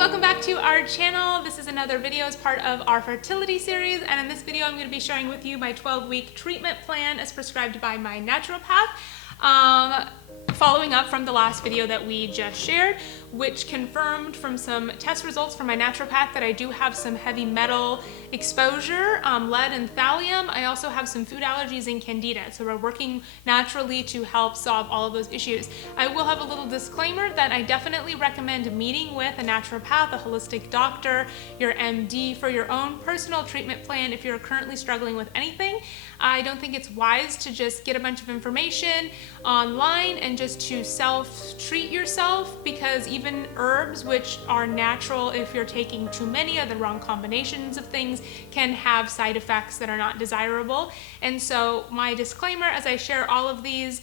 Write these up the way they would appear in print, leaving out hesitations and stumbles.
welcome back to our channel. This is another video as part of our fertility series, and in this video I'm going to be sharing with you my 12-week treatment plan as prescribed by my naturopath. Following up from the last video that we just shared, which confirmed from some test results from my naturopath that I do have some heavy metal exposure, lead and thallium. I also have some food allergies and candida, so we're working naturally to help solve all of those issues. I will have a little disclaimer that I definitely recommend meeting with a naturopath, a holistic doctor, your MD for your own personal treatment plan if you're currently struggling with anything. I don't think it's wise to just get a bunch of information online and just to self-treat yourself, because even herbs, which are natural if you're taking too many of the wrong combinations of things, can have side effects that are not desirable. And so my disclaimer as I share all of these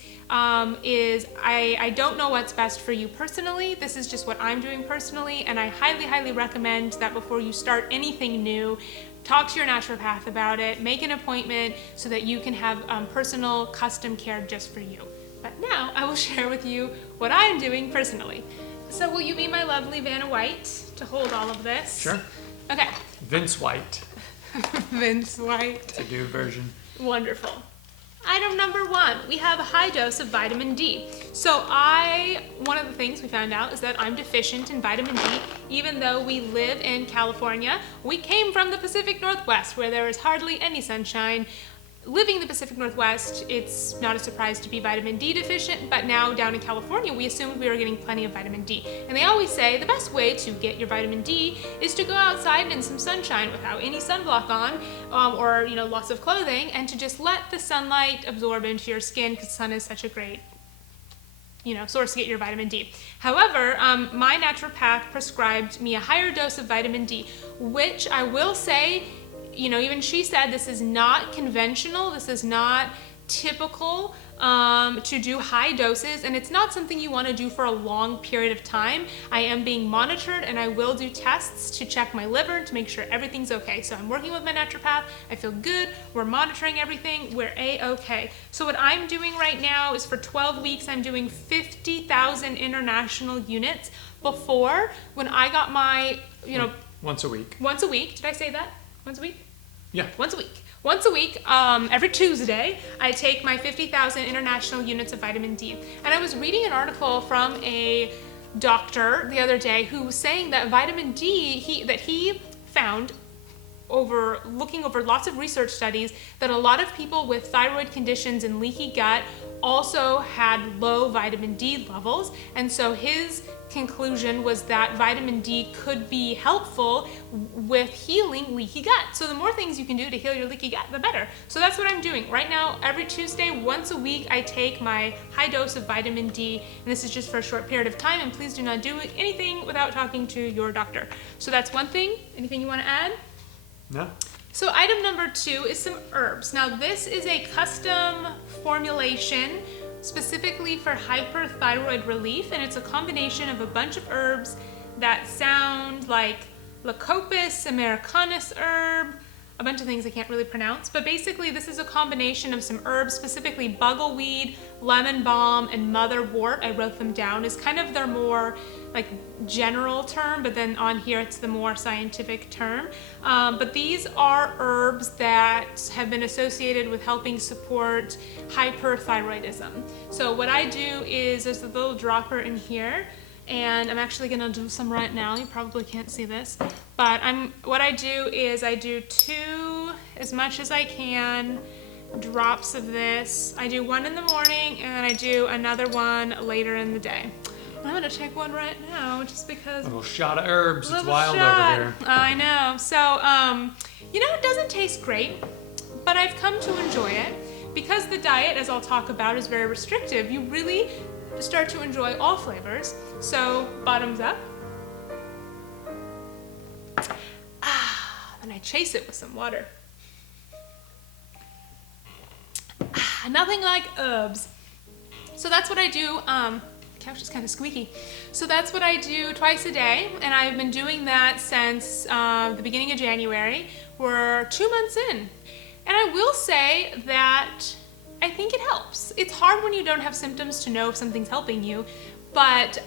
is I don't know what's best for you personally. This is just what I'm doing personally, and I highly recommend that before you start anything new, talk to your naturopath about it, make an appointment so that you can have personal custom care just for you. But now I will share with you what I am doing personally. So will you be my lovely Vanna White to hold all of this? Sure. Okay. Vince White. Vince White. It's a new version. Wonderful. Item number 1, we have a high dose of vitamin D. So one of the things we found out is that I'm deficient in vitamin D, even though we live in California. We came from the Pacific Northwest, where there is hardly any sunshine. Living in the Pacific Northwest, it's not a surprise to be vitamin D deficient, but now down in California, we assumed we were getting plenty of vitamin D. And they always say the best way to get your vitamin D is to go outside in some sunshine without any sunblock on, or lots of clothing, and to just let the sunlight absorb into your skin, because the sun is such a great source to get your vitamin D. However, my naturopath prescribed me a higher dose of vitamin D, which I will say, even she said this is not conventional, this is not typical to do high doses, and it's not something you want to do for a long period of time. I am being monitored, and I will do tests to check my liver to make sure everything's okay. So I'm working with my naturopath, I feel good, we're monitoring everything, we're A-okay. So what I'm doing right now is for 12 weeks, I'm doing 50,000 international units. Before, when I got my, Once a week. Once a week, did I say that? Once a week? Yeah. Once a week. Once a week, every Tuesday, I take my 50,000 international units of vitamin D. And I was reading an article from a doctor the other day who was saying that vitamin D, he found looking over lots of research studies, that a lot of people with thyroid conditions and leaky gut also had low vitamin D levels. And so his conclusion was that vitamin D could be helpful with healing leaky gut. So the more things you can do to heal your leaky gut, the better. So that's what I'm doing. Right now, every Tuesday, once a week, I take my high dose of vitamin D, and this is just for a short period of time, and please do not do anything without talking to your doctor. So that's one thing. Anything you want to add? No. So item number 2 is some herbs. Now this is a custom formulation specifically for hyperthyroid relief, and it's a combination of a bunch of herbs that sound like Lycopus americanus herb, a bunch of things I can't really pronounce, but basically this is a combination of some herbs, specifically bugleweed, lemon balm, and motherwort. I wrote them down as kind of their more general term, but then on here it's the more scientific term. But these are herbs that have been associated with helping support hyperthyroidism. So what I do is there's a little dropper in here, and I'm actually gonna do some right now. You probably can't see this, but what I do is I do 2, as much as I can, drops of this. I do 1 in the morning, and then I do another one later in the day. I'm gonna take one right now, just because. A little shot of herbs. It's wild over here. I know. So, it doesn't taste great, but I've come to enjoy it. Because the diet, as I'll talk about, is very restrictive, you really start to enjoy all flavors. So, bottoms up. Then I chase it with some water. Nothing like herbs. So that's what I do. Couch is kind of squeaky. So that's what I do twice a day, and I've been doing that since the beginning of January. We're 2 months in, and I will say that I think it helps. It's hard when you don't have symptoms to know if something's helping you, but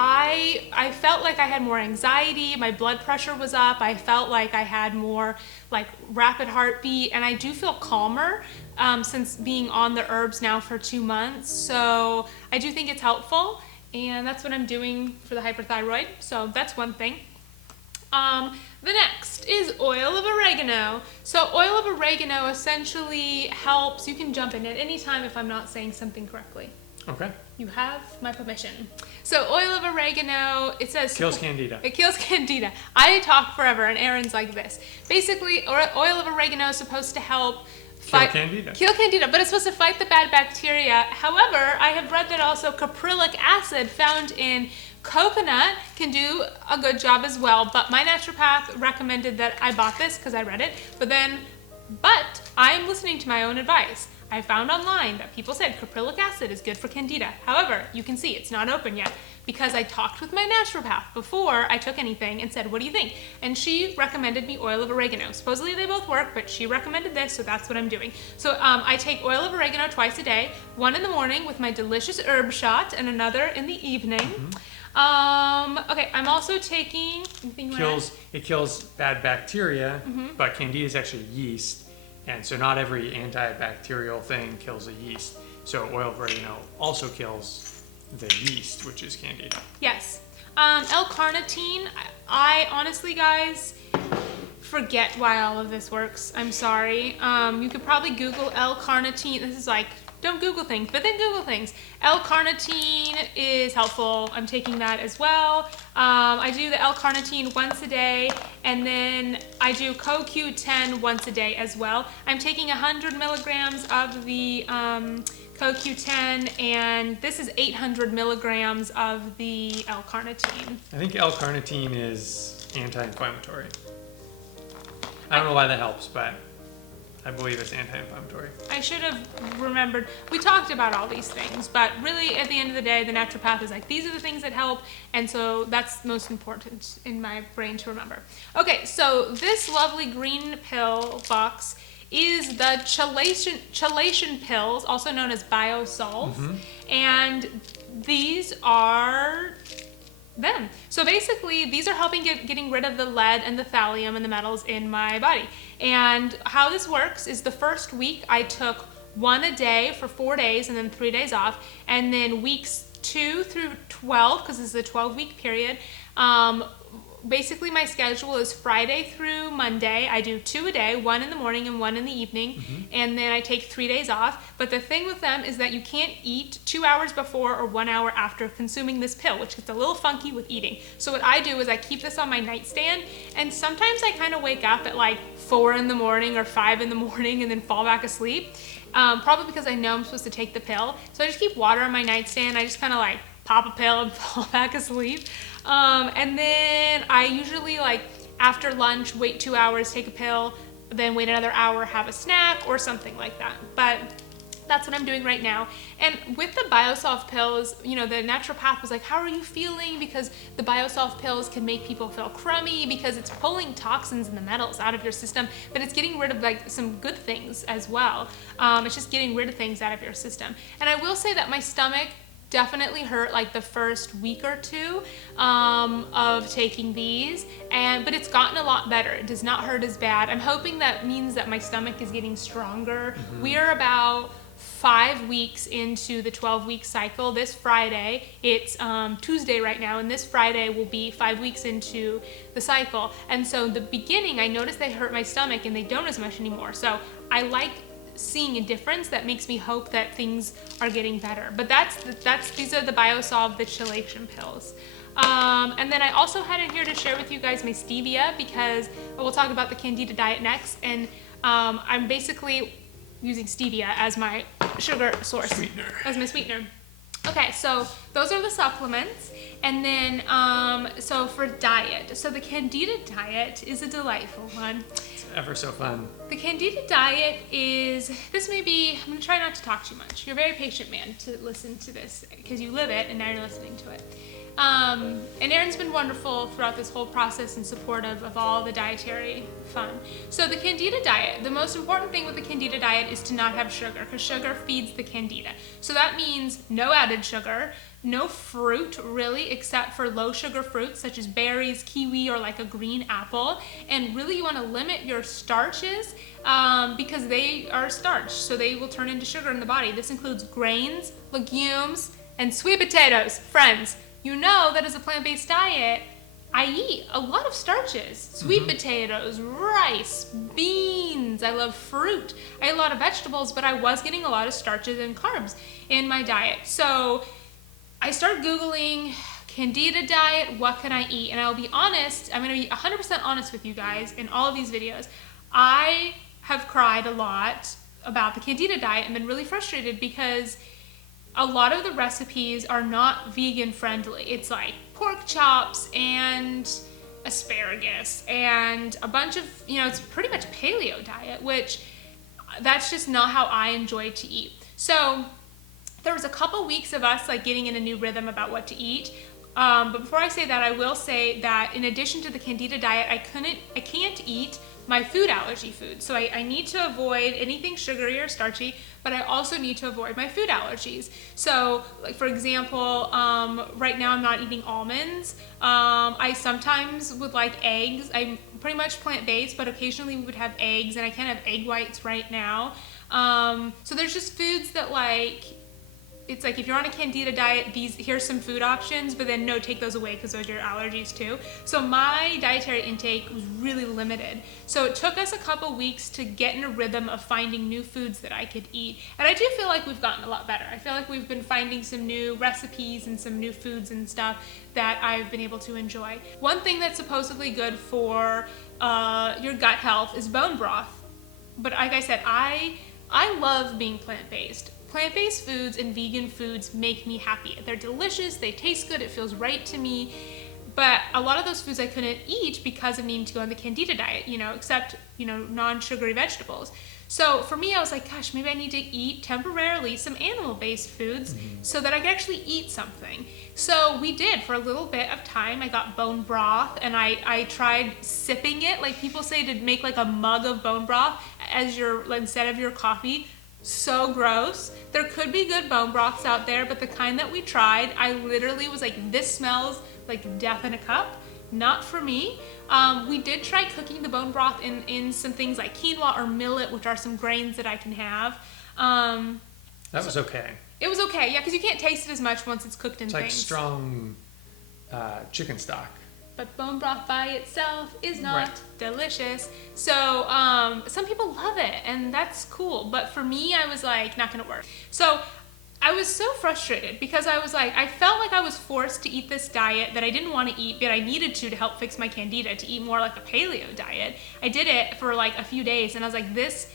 I felt like I had more anxiety, my blood pressure was up, I felt like I had more like rapid heartbeat, and I do feel calmer since being on the herbs now for 2 months. So I do think it's helpful, and that's what I'm doing for the hyperthyroid. So that's one thing. The next is oil of oregano. So oil of oregano essentially helps, you can jump in at any time if I'm not saying something correctly. Okay. You have my permission. So oil of oregano, it says... Kills candida. It kills candida. I talk forever and Aaron's like this. Basically, oil of oregano is supposed to help fight... Kill candida, but it's supposed to fight the bad bacteria. However, I have read that also caprylic acid found in coconut can do a good job as well. But my naturopath recommended that I bought this because I read it. But I am listening to my own advice. I found online that people said caprylic acid is good for candida. However, you can see it's not open yet because I talked with my naturopath before I took anything and said, what do you think? And she recommended me oil of oregano. Supposedly they both work, but she recommended this, so that's what I'm doing. So I take oil of oregano twice a day, one in the morning with my delicious herb shot and another in the evening. Mm-hmm. Okay, I'm also taking... It kills bad bacteria, but candida is actually yeast. And so not every antibacterial thing kills a yeast. So oil of oregano also kills the yeast, which is candida. Yes. L-carnitine, I honestly, guys, forget why all of this works. I'm sorry. You could probably Google L-carnitine. This is like, don't Google things, but then Google things. L-carnitine is helpful. I'm taking that as well. I do the L-carnitine once a day, and then I do CoQ10 once a day as well. I'm taking 100 milligrams of the CoQ10, and this is 800 milligrams of the L-carnitine. I think L-carnitine is anti-inflammatory. I don't know why that helps, but I believe it's anti-inflammatory. I should have remembered. We talked about all these things, but really at the end of the day, the naturopath is like, these are the things that help, and so that's most important in my brain to remember. Okay, so this lovely green pill box is the Chelation Pills, also known as Biosolve, and these are them. So basically, these are helping getting rid of the lead and the thallium and the metals in my body. And how this works is the first week I took one a day for 4 days and then 3 days off. And then weeks 2 through 12, because this is a 12-week period, basically my schedule is Friday through Monday. I do 2 a day, 1 in the morning and 1 in the evening, and then I take 3 days off. But the thing with them is that you can't eat 2 hours before or 1 hour after consuming this pill, which gets a little funky with eating. So what I do is I keep this on my nightstand, and sometimes I kind of wake up at like 4 in the morning or 5 in the morning and then fall back asleep, probably because I know I'm supposed to take the pill. So I just keep water on my nightstand. I just kind of like pop a pill and fall back asleep. And then I usually, like, after lunch, wait 2 hours, take a pill, then wait another hour, have a snack or something like that. But that's what I'm doing right now. And with the Biosolve pills, you know, the naturopath was like, how are you feeling? Because the Biosolve pills can make people feel crummy because it's pulling toxins and the metals out of your system, but it's getting rid of like some good things as well. It's just getting rid of things out of your system. And I will say that my stomach definitely hurt like the first week or two of taking these, but it's gotten a lot better. It does not hurt as bad. I'm hoping that means that my stomach is getting stronger. We are about 5 weeks into the 12-week cycle. This Friday, it's Tuesday right now, and this Friday will be 5 weeks into the cycle. And so the beginning, I noticed they hurt my stomach and they don't as much anymore. So I like seeing a difference that makes me hope that things are getting better. But these are the Biosolve, the Chelation Pills. And then I also had in here to share with you guys my stevia, because we'll talk about the Candida diet next, and I'm basically using stevia as my sugar source. As my sweetener. Okay, so those are the supplements. And then, so for diet, so the Candida diet is a delightful one. It's ever so fun. The Candida diet is, I'm gonna try not to talk too much. You're a very patient man to listen to this because you live it and now you're listening to it. And Aaron's been wonderful throughout this whole process and supportive of all the dietary fun. So the Candida diet, the most important thing with the Candida diet is to not have sugar, because sugar feeds the Candida. So that means no added sugar, no fruit really, except for low sugar fruits such as berries, kiwi, or like a green apple. And really you want to limit your starches because they are starch, so they will turn into sugar in the body. This includes grains, legumes, and sweet potatoes. Friends, you know that as a plant-based diet, I eat a lot of starches. Sweet potatoes, rice, beans. I love fruit. I eat a lot of vegetables, but I was getting a lot of starches and carbs in my diet. So I started Googling Candida diet, what can I eat? And I'll be honest, I'm going to be 100% honest with you guys in all of these videos. I have cried a lot about the Candida diet and been really frustrated because a lot of the recipes are not vegan friendly. It's like pork chops and asparagus and a bunch of, it's pretty much a paleo diet, which that's just not how I enjoy to eat. So there was a couple weeks of us like getting in a new rhythm about what to eat. But before I say that, I will say that in addition to the Candida diet, I can't eat my food allergy food. So I need to avoid anything sugary or starchy, but I also need to avoid my food allergies. So like for example, right now I'm not eating almonds. I sometimes would like eggs. I'm pretty much plant-based, but occasionally we would have eggs, and I can't have egg whites right now. So there's just foods that it's like if you're on a Candida diet, here's some food options, but then no, take those away because those are your allergies too. So my dietary intake was really limited. So it took us a couple weeks to get in a rhythm of finding new foods that I could eat. And I do feel like we've gotten a lot better. I feel like we've been finding some new recipes and some new foods and stuff that I've been able to enjoy. One thing that's supposedly good for your gut health is bone broth. But like I said, I love being plant-based. Plant-based foods and vegan foods make me happy. They're delicious, they taste good, it feels right to me. But a lot of those foods I couldn't eat because of needing to go on the Candida diet, except, non-sugary vegetables. So for me, I was like, gosh, maybe I need to eat temporarily some animal-based foods so that I could actually eat something. So we did for a little bit of time. I got bone broth and I tried sipping it. Like people say to make like a mug of bone broth instead of your coffee. So gross. There could be good bone broths out there, but the kind that we tried, I literally was like, this smells like death in a cup. Not for me. We did try cooking the bone broth in some things like quinoa or millet, which are some grains that I can have. That was okay. It was okay, yeah, because you can't taste it as much once it's cooked in It's things. like strong chicken stock. But bone broth by itself is not Right. delicious. So some people love it, and that's cool. But for me, I was like, not gonna work. So I was so frustrated because I was like, I felt like I was forced to eat this diet that I didn't want to eat, but I needed to help fix my Candida, to eat more like a paleo diet. I did it for like a few days, and I was like, this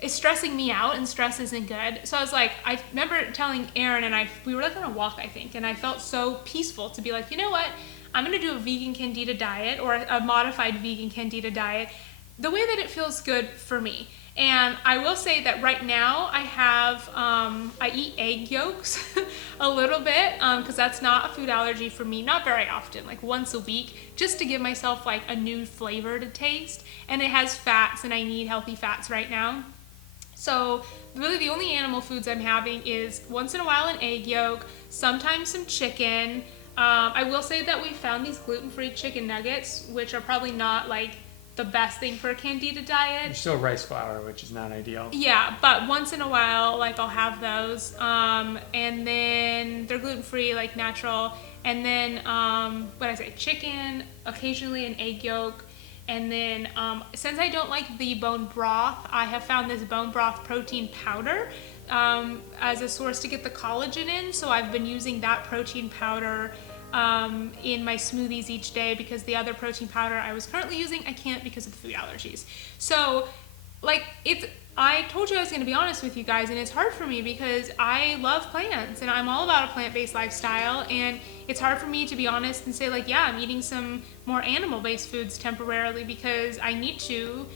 is stressing me out, and stress isn't good. So I was like, I remember telling Aaron and we were like on a walk, I think, and I felt so peaceful to be like, you know what? I'm going to do a vegan Candida diet or a modified vegan Candida diet the way that it feels good for me. And I will say that right now I eat egg yolks a little bit because that's not a food allergy for me, not very often, like once a week, just to give myself like a new flavor to taste. And it has fats, and I need healthy fats right now. So really the only animal foods I'm having is once in a while an egg yolk, sometimes some chicken. I will say that we found these gluten-free chicken nuggets, which are probably not like the best thing for a Candida diet. There's still rice flour, which is not ideal. Yeah, but once in a while, like I'll have those. And then they're gluten-free, like natural. And then, chicken, occasionally an egg yolk. And then since I don't like the bone broth, I have found this bone broth protein powder as a source to get the collagen in. So I've been using that protein powder in my smoothies each day because the other protein powder I was currently using, I can't because of the food allergies. So I told you I was going to be honest with you guys, and it's hard for me because I love plants and I'm all about a plant-based lifestyle, and it's hard for me to be honest and say like, yeah, I'm eating some more animal-based foods temporarily because I need to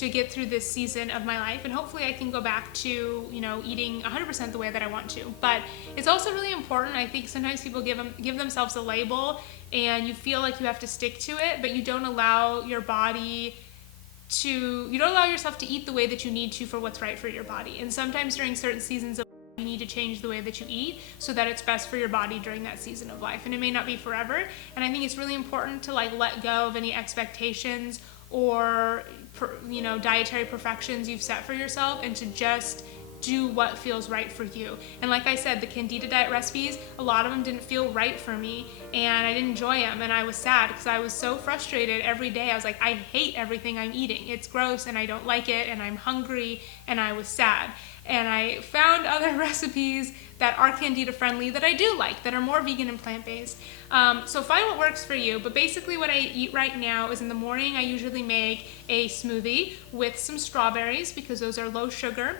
get through this season of my life, and hopefully I can go back to eating 100% the way that I want to. But it's also really important. I think sometimes people give themselves a label and you feel like you have to stick to it, but you don't allow yourself to eat the way that you need to for what's right for your body. And sometimes during certain seasons of You need to change the way that you eat so that it's best for your body during that season of life. And it may not be forever. And I think it's really important to like let go of any expectations or, you know, dietary perfections you've set for yourself, and to just do what feels right for you. And like I said, the Candida diet recipes, a lot of them didn't feel right for me, and I didn't enjoy them, and I was sad because I was so frustrated every day. I was like, I hate everything I'm eating. It's gross and I don't like it, and I'm hungry, and I was sad. And I found other recipes that are Candida friendly that I do like, that are more vegan and plant-based. So find what works for you. But basically what I eat right now is in the morning I usually make a smoothie with some strawberries because those are low sugar.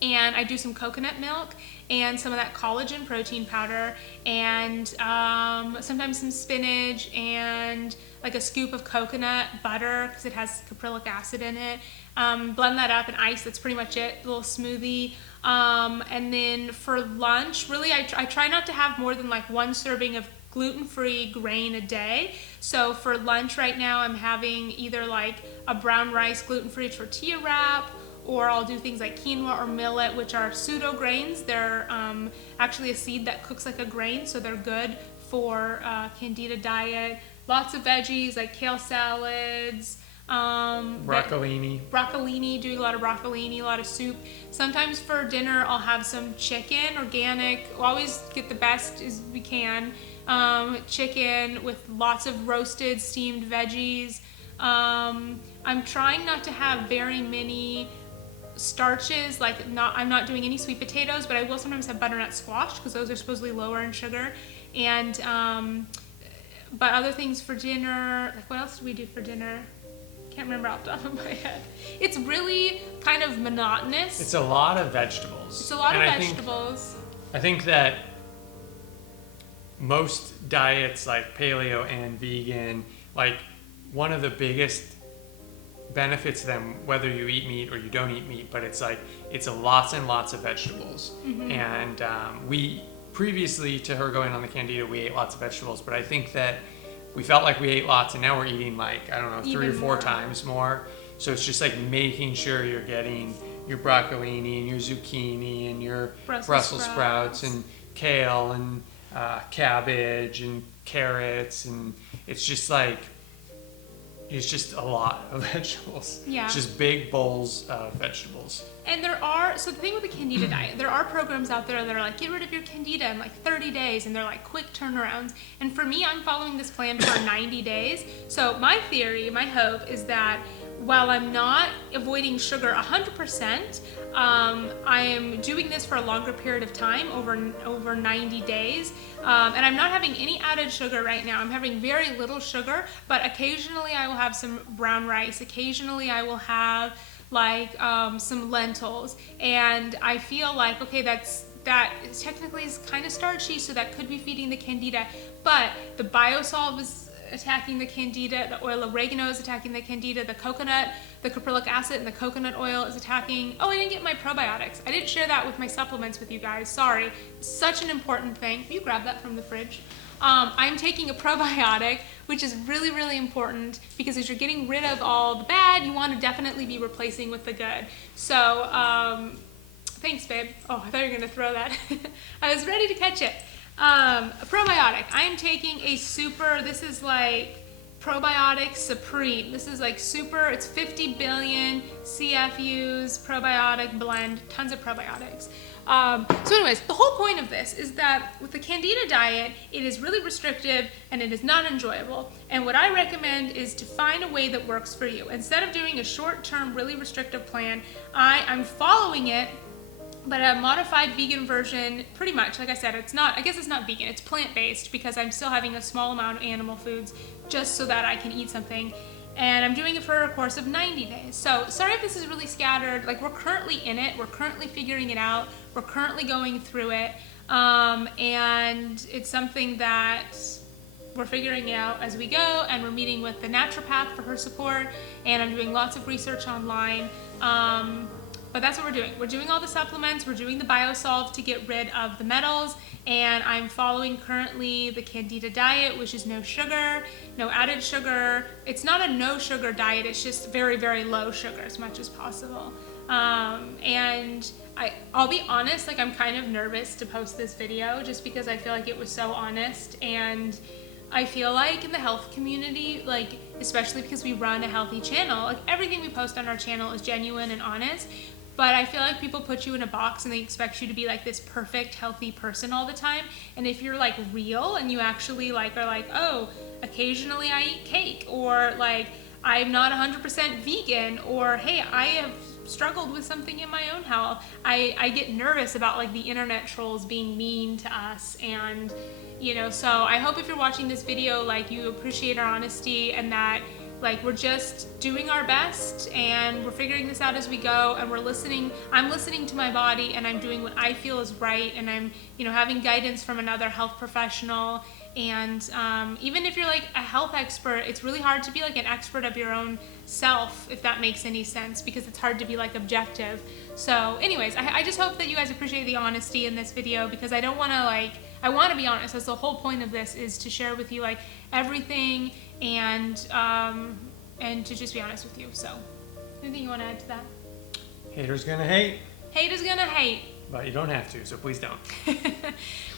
And I do some coconut milk and some of that collagen protein powder, and sometimes some spinach and like a scoop of coconut butter because it has caprylic acid in it. Blend that up and ice. That's pretty much it. A little smoothie. And then for lunch, really I try not to have more than like one serving of gluten-free grain a day. So for lunch right now I'm having either like a brown rice gluten-free tortilla wrap, or I'll do things like quinoa or millet, which are pseudo grains. They're actually a seed that cooks like a grain, so they're good for Candida diet. Lots of veggies like kale salads, broccolini, do a lot of broccolini, a lot of soup. Sometimes for dinner I'll have some chicken, organic. We'll always get the best as we can. Chicken with lots of roasted, steamed veggies. I'm trying not to have very many starches, like I'm not doing any sweet potatoes, but I will sometimes have butternut squash because those are supposedly lower in sugar. And but other things for dinner, like what else do we do for dinner? Can't remember off the top of my head. It's really kind of monotonous. It's a lot of vegetables. It's a lot of vegetables. I think that most diets like paleo and vegan, like one of the biggest benefits them, whether you eat meat or you don't eat meat, but it's like it's a lots and lots of vegetables. And we previously to her going on the Candida, we ate lots of vegetables, but I think that we felt like we ate lots, and now we're eating like, I don't know, 3 or 4 times more. So it's just like making sure you're getting your broccolini and your zucchini and your Brussels sprouts and kale and cabbage and carrots, and it's just like, it's just a lot of vegetables. Yeah. It's just big bowls of vegetables. And so the thing with the Candida diet, there are programs out there that are like, get rid of your Candida in like 30 days, and they're like quick turnarounds. And for me, I'm following this plan for 90 days. So my theory, my hope is that while I'm not avoiding sugar 100%, I am doing this for a longer period of time, over 90 days. And I'm not having any added sugar right now. I'm having very little sugar, but occasionally I will have some brown rice. Occasionally I will have like some lentils. And I feel like, okay, that technically is kind of starchy, so that could be feeding the Candida, but the Biosolve is attacking the Candida, the oil of oregano is attacking the Candida, the coconut, the caprylic acid and the coconut oil is attacking. Oh, I didn't get my probiotics. I didn't share that with my supplements with you guys. Sorry. Such an important thing. Will you grab that from the fridge? I'm taking a probiotic, which is really, really important because as you're getting rid of all the bad, you want to definitely be replacing with the good. So, thanks, babe. Oh, I thought you were going to throw that. I was ready to catch it. A probiotic. I am taking a super, this is like Probiotic Supreme. This is like super, it's 50 billion CFUs, probiotic blend, tons of probiotics. So anyways, the whole point of this is that with the Candida diet, it is really restrictive and it is not enjoyable. And what I recommend is to find a way that works for you. Instead of doing a short-term, really restrictive plan, I'm following it, but a modified vegan version, pretty much. Like I said, I guess it's not vegan, it's plant-based because I'm still having a small amount of animal foods just so that I can eat something. And I'm doing it for a course of 90 days. So sorry if this is really scattered. Like, we're currently in it. We're currently figuring it out. We're currently going through it. And it's something that we're figuring it out as we go. And we're meeting with the naturopath for her support. And I'm doing lots of research online. But that's what we're doing. We're doing all the supplements. We're doing the Biosolve to get rid of the metals. And I'm following currently the Candida diet, which is no sugar, no added sugar. It's not a no sugar diet. It's just very, very low sugar as much as possible. And I'll be honest, like I'm kind of nervous to post this video just because I feel like it was so honest, and I feel like in the health community, like especially because we run a healthy channel, like everything we post on our channel is genuine and honest, but I feel like people put you in a box and they expect you to be like this perfect healthy person all the time. And if you're like real and you actually like are like, oh, occasionally I eat cake, or like I'm not 100% vegan, or hey, I have struggled with something in my own health, I get nervous about like the internet trolls being mean to us. And you know, so I hope if you're watching this video, like you appreciate our honesty and that like we're just doing our best and we're figuring this out as we go, and I'm listening to my body and I'm doing what I feel is right, and I'm, you know, having guidance from another health professional. And even if you're like a health expert, it's really hard to be like an expert of your own self, if that makes any sense, because it's hard to be like objective. So anyways, I just hope that you guys appreciate the honesty in this video, because I don't want to like, I want to be honest. That's the whole point of this, is to share with you like everything, and to just be honest with you. So anything you want to add to that? Haters gonna hate. Haters gonna hate. But you don't have to, so please don't.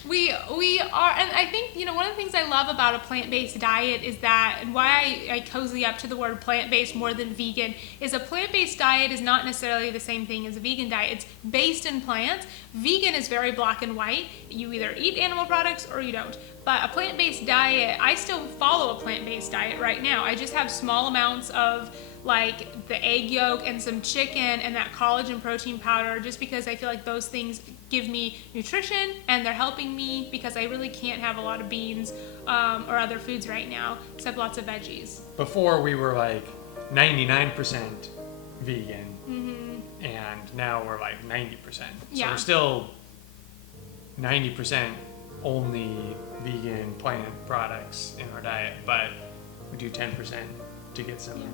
We are, and I think, you know, one of the things I love about a plant-based diet is that, and why I cozy up to the word plant-based more than vegan, is a plant-based diet is not necessarily the same thing as a vegan diet. It's based in plants. Vegan is very black and white. You either eat animal products or you don't. But a plant-based diet, I still follow a plant-based diet right now. I just have small amounts of like the egg yolk and some chicken and that collagen protein powder, just because I feel like those things give me nutrition and they're helping me, because I really can't have a lot of beans or other foods right now, except lots of veggies. Before we were like 99% vegan, and now we're like 90%. So Yeah. we're still 90% only vegan plant products in our diet, but we do 10% to get some. Yeah.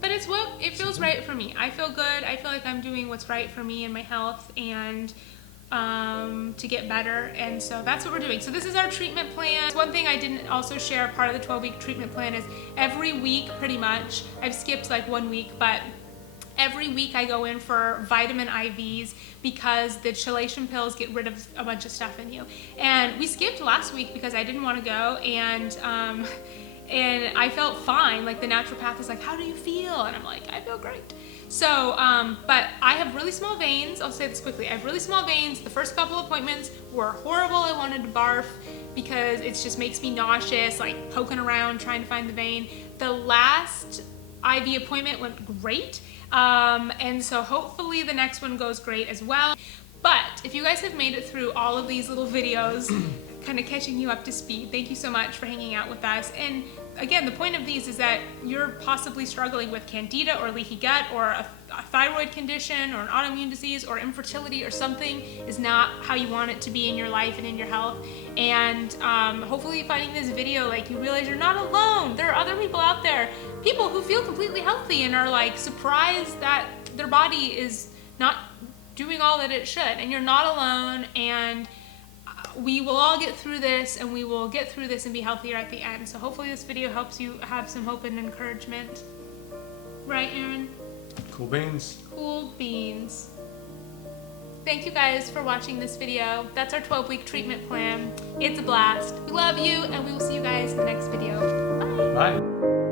But it's what it feels right for me. I feel good. I feel like I'm doing what's right for me and my health, and to get better. And so that's what we're doing. So this is our treatment plan. One thing I didn't also share, part of the 12-week treatment plan, is every week pretty much, I've skipped like 1 week, but every week I go in for vitamin IVs, because the Chelation Pills get rid of a bunch of stuff in you. And we skipped last week because I didn't want to go, and I felt fine. Like the naturopath is like, how do you feel? And I'm like, I feel great. So, but I have really small veins. I'll say this quickly. I have really small veins. The first couple appointments were horrible. I wanted to barf because it just makes me nauseous, like poking around trying to find the vein. The last IV appointment went great. And so hopefully the next one goes great as well. But if you guys have made it through all of these little videos, kind of catching you up to speed, thank you so much for hanging out with us. And again, the point of these is that you're possibly struggling with candida or leaky gut or a thyroid condition or an autoimmune disease or infertility, or something is not how you want it to be in your life and in your health. And hopefully finding this video, like, you realize you're not alone. There are other people out there, people who feel completely healthy and are like surprised that their body is not doing all that it should, and you're not alone. And we will all get through this, and we will get through this and be healthier at the end. So hopefully this video helps you have some hope and encouragement. Right, Aaron? Cool beans. Cool beans. Thank you guys for watching this video. That's our 12-week treatment plan. It's a blast. We love you, and we will see you guys in the next video. Bye. Bye.